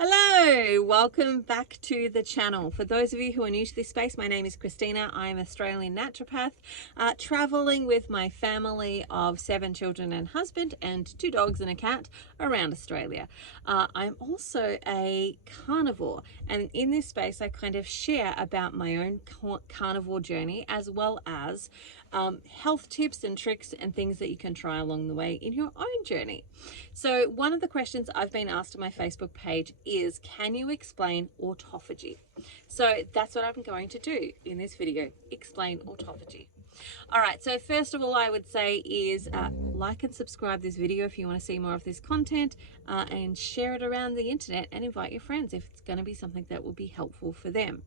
Hello, welcome back to the channel. For those of you who are new to this space, my name is Christina. I am an Australian naturopath, traveling with my family of 7 children and husband and 2 dogs and a cat around Australia. I'm also a carnivore, and in this space I kind of share about my own carnivore journey, as well as health tips and tricks and things that you can try along the way in your own journey. So one of the questions I've been asked on my Facebook page is, can you explain autophagy? So that's what I'm going to do in this video, explain autophagy. All right, so first of all, I would say is like and subscribe this video if you want to see more of this content, and share it around the internet and invite your friends if it's going to be something that will be helpful for them.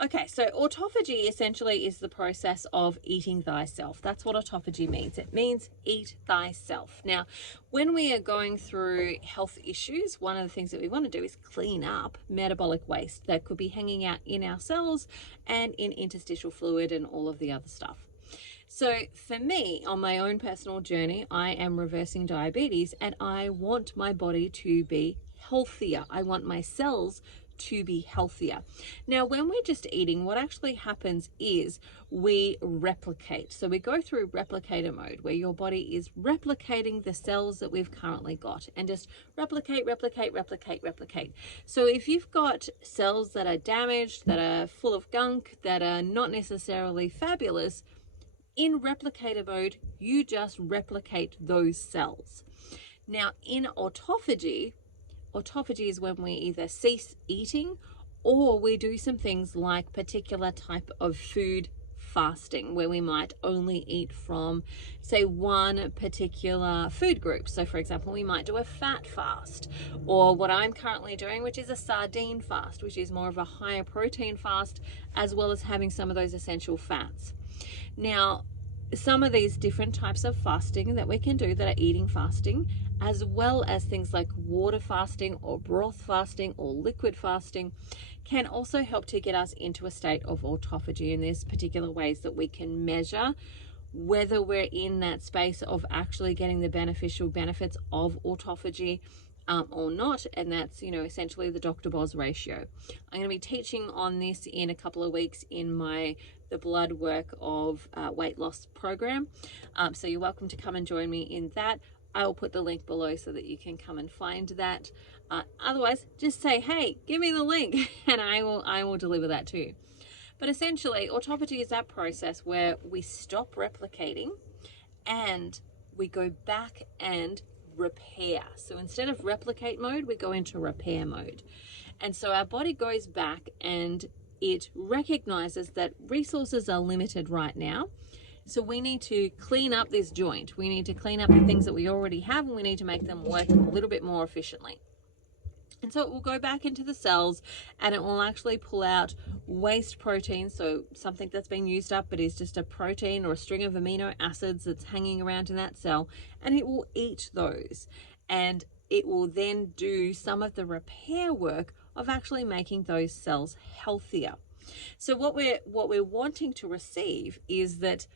Okay, so autophagy essentially is the process of eating thyself. That's what autophagy means. It means eat thyself. Now, when we are going through health issues, one of the things that we want to do is clean up metabolic waste that could be hanging out in our cells and in interstitial fluid and all of the other stuff. So for me, on my own personal journey, I am reversing diabetes and I want my body to be healthier. I want my cells to be healthier. Now, when we're just eating, what actually happens is we replicate. So we go through replicator mode, where your body is replicating the cells that we've currently got, and just replicate. So if you've got cells that are damaged, that are full of gunk, that are not necessarily fabulous, in replicator mode, you just replicate those cells. Now, in autophagy is when we either cease eating or we do some things like particular type of food fasting, where we might only eat from, say, one particular food group. So for example, we might do a fat fast, or what I'm currently doing, which is a sardine fast, which is more of a higher protein fast, as well as having some of those essential fats. Now, some of these different types of fasting that we can do that are eating fasting, as well as things like water fasting or broth fasting or liquid fasting, can also help to get us into a state of autophagy. And there's particular ways that we can measure whether we're in that space of actually getting the beneficial benefits of autophagy or not, and that's, essentially the Dr. Boz ratio. I'm going to be teaching on this in a couple of weeks in the blood work of weight loss program, so you're welcome to come and join me in that. I will put the link below so that you can come and find that. Otherwise, just say, hey, give me the link, and I will deliver that to you. But essentially, autophagy is that process where we stop replicating and we go back and repair. So instead of replicate mode, we go into repair mode. And so our body goes back and it recognizes that resources are limited right now. So we need to clean up this joint. We need to clean up the things that we already have, and we need to make them work a little bit more efficiently. And so it will go back into the cells and it will actually pull out waste protein, so something that's been used up but is just a protein or a string of amino acids that's hanging around in that cell, and it will eat those. And it will then do some of the repair work of actually making those cells healthier. So what we're wanting to receive is that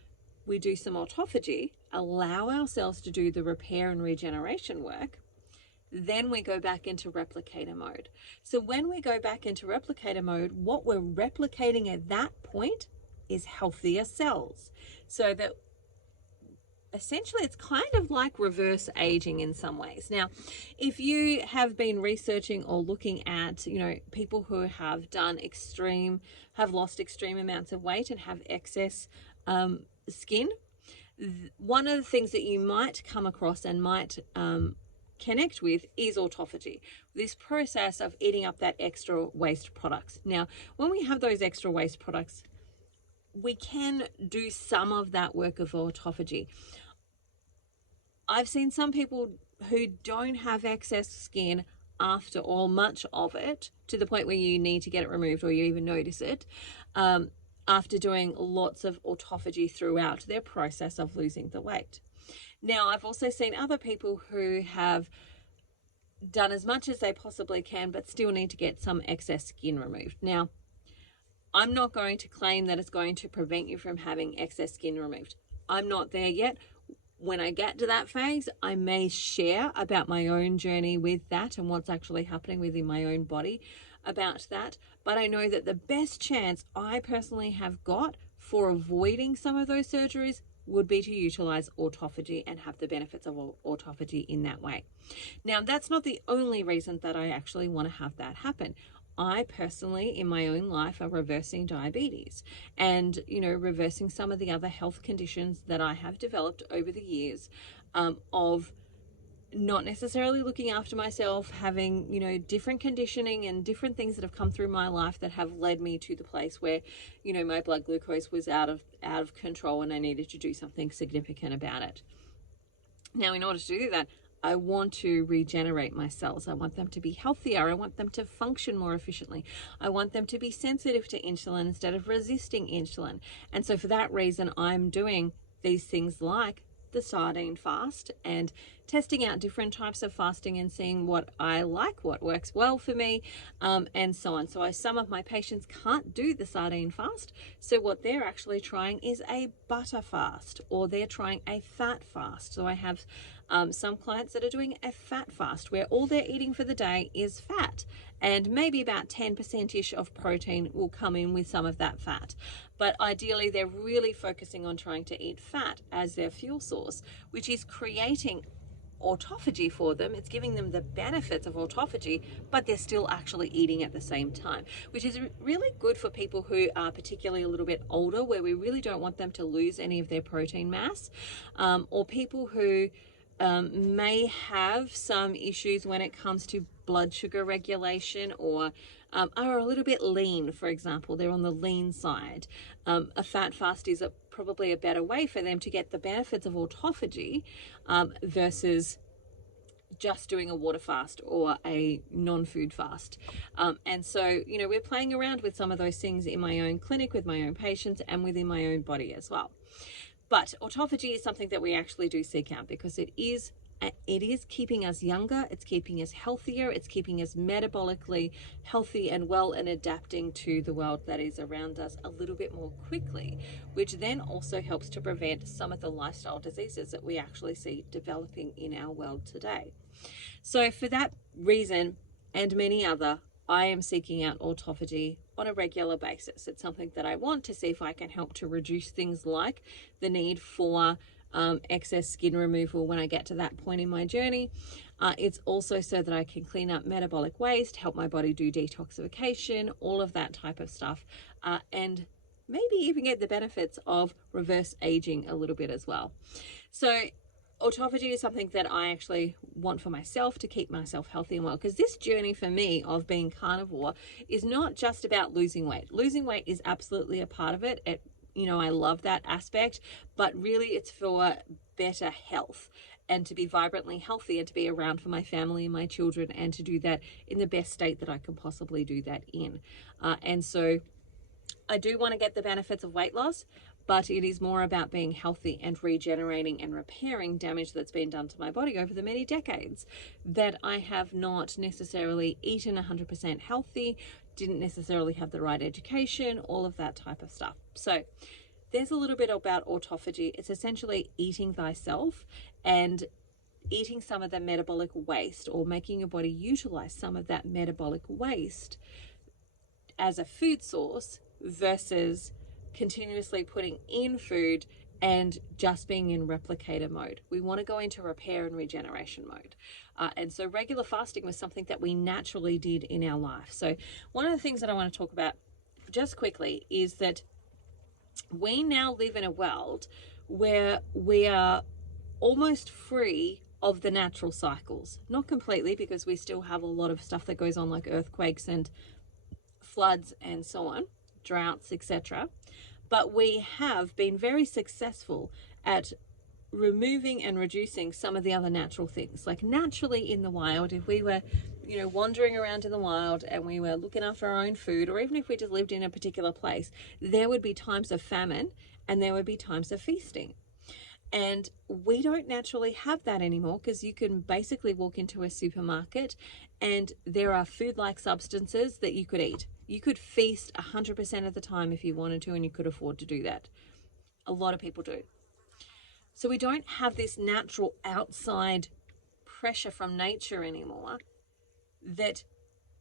we do some autophagy, allow our cells to do the repair and regeneration work. Then we go back into replicator mode. So when we go back into replicator mode, what we're replicating at that point is healthier cells. So that essentially it's kind of like reverse aging in some ways. Now, if you have been researching or looking at, people who have lost extreme amounts of weight and have excess skin, one of the things that you might come across and might connect with is autophagy, this process of eating up that extra waste products. Now, when we have those extra waste products, we can do some of that work of autophagy. I've seen some people who don't have excess skin after all, much of it, to the point where you need to get it removed or you even notice it, after doing lots of autophagy throughout their process of losing the weight. Now, I've also seen other people who have done as much as they possibly can, but still need to get some excess skin removed. Now, I'm not going to claim that it's going to prevent you from having excess skin removed. I'm not there yet. When I get to that phase, I may share about my own journey with that and what's actually happening within my own body about that. But I know that the best chance I personally have got for avoiding some of those surgeries would be to utilize autophagy and have the benefits of autophagy in that way. Now, that's not the only reason that I actually want to have that happen. I personally, in my own life, are reversing diabetes and, reversing some of the other health conditions that I have developed over the years, of not necessarily looking after myself, having, different conditioning and different things that have come through my life that have led me to the place where, my blood glucose was out of control and I needed to do something significant about it. Now, in order to do that, I want to regenerate my cells. I want them to be healthier. I want them to function more efficiently. I want them to be sensitive to insulin instead of resisting insulin. And so for that reason, I'm doing these things like the sardine fast and testing out different types of fasting and seeing what I like, what works well for me, and so on. So some of my patients can't do the sardine fast. So what they're actually trying is a butter fast, or they're trying a fat fast. So I have some clients that are doing a fat fast where all they're eating for the day is fat, and maybe about 10%-ish of protein will come in with some of that fat. But ideally, they're really focusing on trying to eat fat as their fuel source, which is creating autophagy for them. It's giving them the benefits of autophagy, but they're still actually eating at the same time, which is really good for people who are particularly a little bit older, where we really don't want them to lose any of their protein mass, or people who may have some issues when it comes to blood sugar regulation, or are a little bit lean, for example. They're on the lean side. A fat fast is probably a better way for them to get the benefits of autophagy versus just doing a water fast or a non-food fast. And so, we're playing around with some of those things in my own clinic with my own patients and within my own body as well. But autophagy is something that we actually do seek out because it is keeping us younger, it's keeping us healthier, it's keeping us metabolically healthy and well, and adapting to the world that is around us a little bit more quickly, which then also helps to prevent some of the lifestyle diseases that we actually see developing in our world today. So for that reason and many other, I am seeking out autophagy on a regular basis. It's something that I want to see if I can help to reduce things like the need for excess skin removal when I get to that point in my journey. It's also so that I can clean up metabolic waste, help my body do detoxification, all of that type of stuff, and maybe even get the benefits of reverse aging a little bit as well. So autophagy is something that I actually want for myself to keep myself healthy and well, because this journey for me of being carnivore is not just about losing weight. Losing weight is absolutely a part of it. I love that aspect, but really it's for better health and to be vibrantly healthy and to be around for my family and my children and to do that in the best state that I can possibly do that in. And so I do want to get the benefits of weight loss, but it is more about being healthy and regenerating and repairing damage that's been done to my body over the many decades that I have not necessarily eaten 100% healthy, didn't necessarily have the right education, all of that type of stuff. So there's a little bit about autophagy. It's essentially eating thyself and eating some of the metabolic waste, or making your body utilize some of that metabolic waste as a food source versus continuously putting in food and just being in replicator mode. We want to go into repair and regeneration mode. And so regular fasting was something that we naturally did in our life. So one of the things that I want to talk about just quickly is that we now live in a world where we are almost free of the natural cycles. Not completely, because we still have a lot of stuff that goes on, like earthquakes and floods and so on, droughts, etc. But we have been very successful at removing and reducing some of the other natural things. Like naturally in the wild, if we were, wandering around in the wild and we were looking after our own food, or even if we just lived in a particular place, there would be times of famine and there would be times of feasting. And we don't naturally have that anymore, because you can basically walk into a supermarket and there are food-like substances that you could eat. You could feast 100% of the time if you wanted to, and you could afford to do that. A lot of people do. So we don't have this natural outside pressure from nature anymore that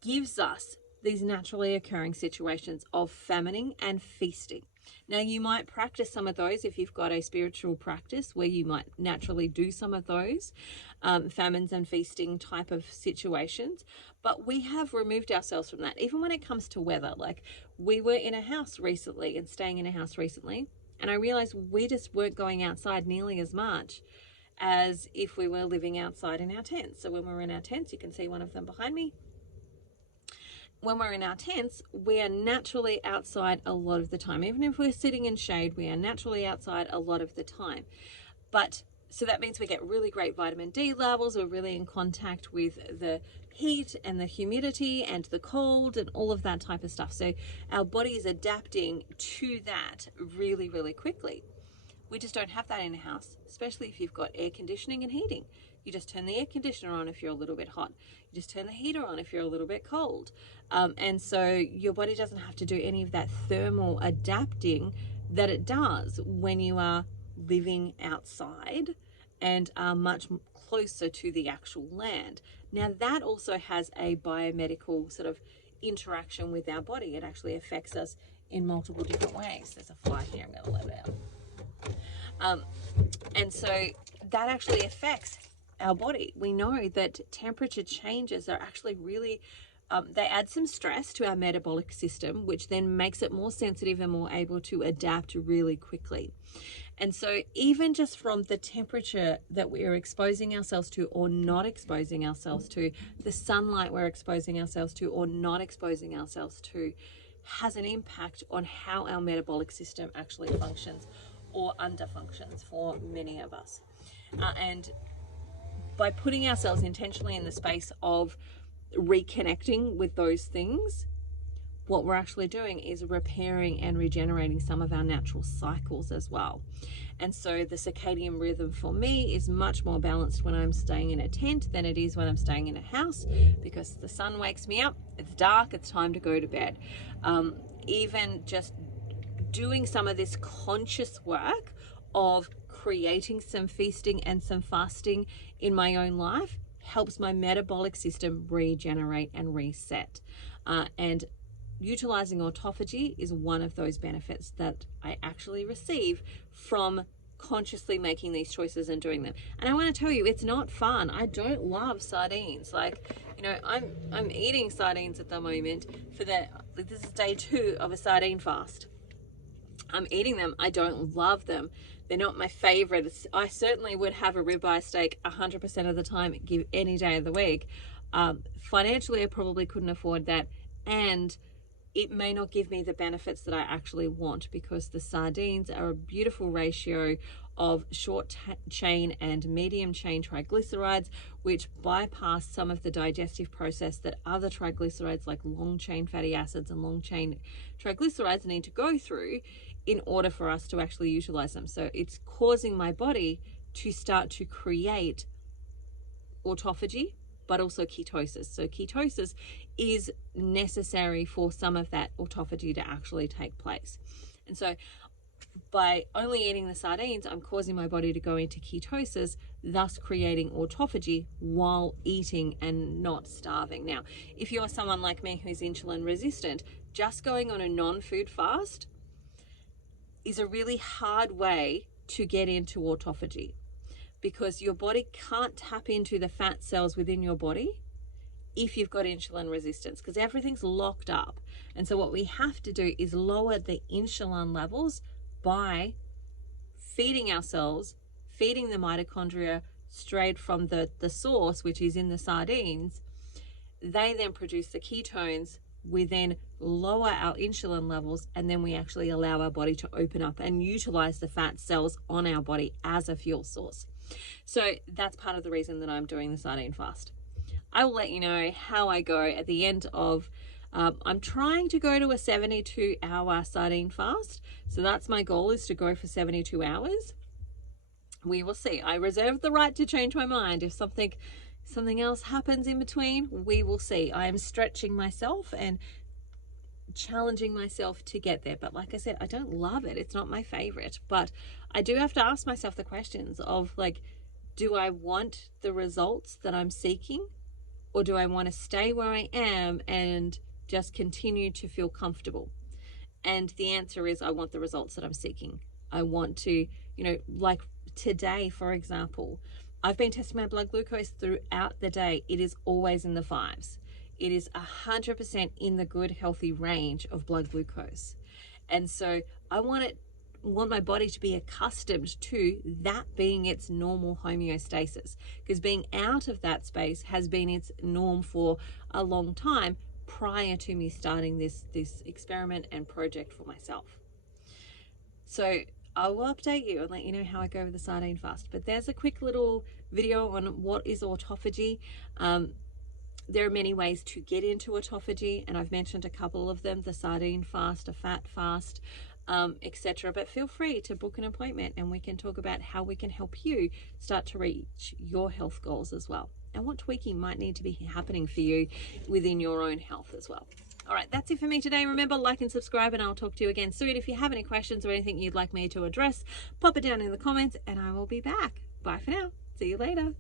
gives us these naturally occurring situations of famining and feasting. Now, you might practice some of those if you've got a spiritual practice where you might naturally do some of those famines and feasting type of situations, but we have removed ourselves from that. Even when it comes to weather, like we were in a house recently and staying in a house recently, and I realized we just weren't going outside nearly as much as if we were living outside in our tents. So when we're in our tents, you can see one of them behind me. When we're in our tents, we are naturally outside a lot of the time. Even if we're sitting in shade, we are naturally outside a lot of the time. But so that means we get really great vitamin D levels. We're really in contact with the heat and the humidity and the cold and all of that type of stuff. So our body is adapting to that really, really quickly. We just don't have that in a house, especially if you've got air conditioning and heating. You just turn the air conditioner on if you're a little bit hot. You just turn the heater on if you're a little bit cold. And so your body doesn't have to do any of that thermal adapting that it does when you are living outside and are much closer to the actual land. Now, that also has a biomedical sort of interaction with our body. It actually affects us in multiple different ways. There's a fly here, I'm going to let it out. And so that actually affects our body. We know that temperature changes are actually really, they add some stress to our metabolic system, which then makes it more sensitive and more able to adapt really quickly. And so even just from the temperature that we are exposing ourselves to or not exposing ourselves to, the sunlight we're exposing ourselves to or not exposing ourselves to, has an impact on how our metabolic system actually functions or underfunctions for many of us. And by putting ourselves intentionally in the space of reconnecting with those things, what we're actually doing is repairing and regenerating some of our natural cycles as well. And so the circadian rhythm for me is much more balanced when I'm staying in a tent than it is when I'm staying in a house, because the sun wakes me up, it's dark, it's time to go to bed. Even just doing some of this conscious work of creating some feasting and some fasting in my own life helps my metabolic system regenerate and reset. And utilizing autophagy is one of those benefits that I actually receive from consciously making these choices and doing them. And I want to tell you, it's not fun. I don't love sardines. Like, you know, I'm eating sardines at the moment for this is day 2 of a sardine fast. I'm eating them. I don't love them. They're not my favorites. I certainly would have a ribeye steak 100% of the time, give any day of the week. Financially, I probably couldn't afford that. And it may not give me the benefits that I actually want, because the sardines are a beautiful ratio of short chain and medium chain triglycerides, which bypass some of the digestive process that other triglycerides like long chain fatty acids and long chain triglycerides need to go through in order for us to actually utilize them. So it's causing my body to start to create autophagy, but also ketosis. So ketosis is necessary for some of that autophagy to actually take place. And so by only eating the sardines, I'm causing my body to go into ketosis, thus creating autophagy while eating and not starving. Now, if you're someone like me who's insulin resistant, just going on a non-food fast is a really hard way to get into autophagy, because your body can't tap into the fat cells within your body if you've got insulin resistance, because everything's locked up. And so what we have to do is lower the insulin levels by feeding ourselves, feeding the mitochondria straight from the source, which is in the sardines. They then produce the ketones. We then lower our insulin levels, and then we actually allow our body to open up and utilize the fat cells on our body as a fuel source. So that's part of the reason that I'm doing the sardine fast. I will let you know how I go at the end of, I'm trying to go to a 72-hour sardine fast. So that's my goal, is to go for 72 hours. We will see. I reserve the right to change my mind. If something else happens in between, we will see. I am stretching myself and challenging myself to get there. But like I said, I don't love it. It's not my favorite, but I do have to ask myself the questions of like, do I want the results that I'm seeking, or do I want to stay where I am and just continue to feel comfortable? And the answer is I want the results that I'm seeking. I want to, like today, for example, I've been testing my blood glucose throughout the day. It is always in the 5s. It is 100% in the good, healthy range of blood glucose. And so I want my body to be accustomed to that being its normal homeostasis, because being out of that space has been its norm for a long time prior to me starting this experiment and project for myself. So I will update you and let you know how I go with the sardine fast. But there's a quick little video on what is autophagy. There are many ways to get into autophagy, and I've mentioned a couple of them: the sardine fast, a fat fast, etc. But feel free to book an appointment and we can talk about how we can help you start to reach your health goals as well, and what tweaking might need to be happening for you within your own health as well. All right, that's it for me today. Remember, like and subscribe, and I'll talk to you again soon. If you have any questions or anything you'd like me to address, pop it down in the comments and I will be back. Bye for now. See you later.